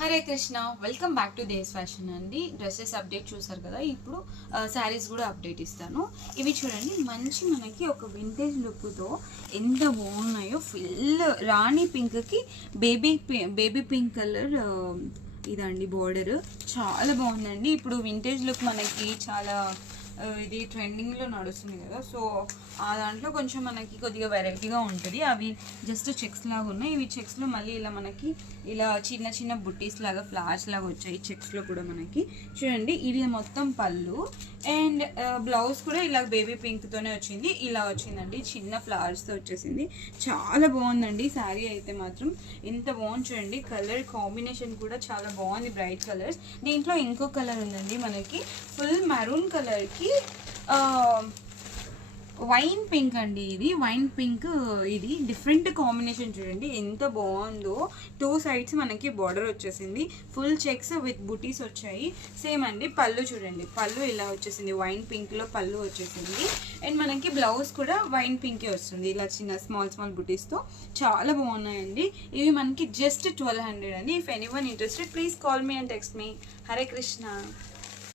Hare Krishna, welcome back to దేస్ fashion అండి. Dresses update చూసారు కదా, ఇప్పుడు శారీస్ కూడా అప్డేట్ ఇస్తాను. ఇవి చూడండి, మంచి మనకి ఒక వింటేజ్ లుక్తో ఎంత బాగున్నాయో. ఫుల్ రాణి పింక్కి బేబీ పింక్ కలర్ ఇదండి బోర్డర్. చాలా బాగుందండి. ఇప్పుడు వింటేజ్ లుక్ మనకి చాలా ఇది ట్రెండింగ్లో నడుస్తుంది కదా, సో ఆ దాంట్లో కొంచెం మనకి కొద్దిగా వెరైటీగా ఉంటుంది. అవి జస్ట్ చెక్స్ లాగా ఉన్నాయి. ఇవి చెక్స్లో మళ్ళీ ఇలా మనకి ఇలా చిన్న చిన్న బుట్టీస్ లాగా ఫ్లవర్స్ లాగా వచ్చాయి చెక్స్లో కూడా. మనకి చూడండి, ఇది మొత్తం పళ్ళు అండ్ బ్లౌజ్ కూడా ఇలా బేబీ పింక్తోనే వచ్చింది. ఇలా వచ్చిందండి, చిన్న ఫ్లవర్స్తో వచ్చేసింది. చాలా బాగుందండి శారీ అయితే మాత్రం. ఎంత బాగుంది చూడండి. కలర్ కాంబినేషన్ కూడా చాలా బాగుంది, బ్రైట్ కలర్స్. దీంట్లో ఇంకో కలర్ ఉందండి మనకి, ఫుల్ మెరూన్ కలర్కి వైన్ పింక్ అండి. ఇది వైన్ పింక్, ఇది డిఫరెంట్ కాంబినేషన్. చూడండి ఎంత బాగుందో. 2 సైడ్స్ మనకి బార్డర్ వచ్చేసింది, ఫుల్ చెక్స్ విత్ బుటీస్ వచ్చాయి. సేమ్ అండి పళ్ళు చూడండి, పళ్ళు ఇలా వచ్చేసింది, వైన్ పింక్లో పళ్ళు వచ్చేసింది. అండ్ మనకి బ్లౌజ్ కూడా వైన్ పింకే వస్తుంది, ఇలా చిన్న స్మాల్ బుటీస్తో. చాలా బాగున్నాయండి. ఇవి మనకి జస్ట్ 1200 అండి. If anyone interested please call me and text me. Hare Krishna.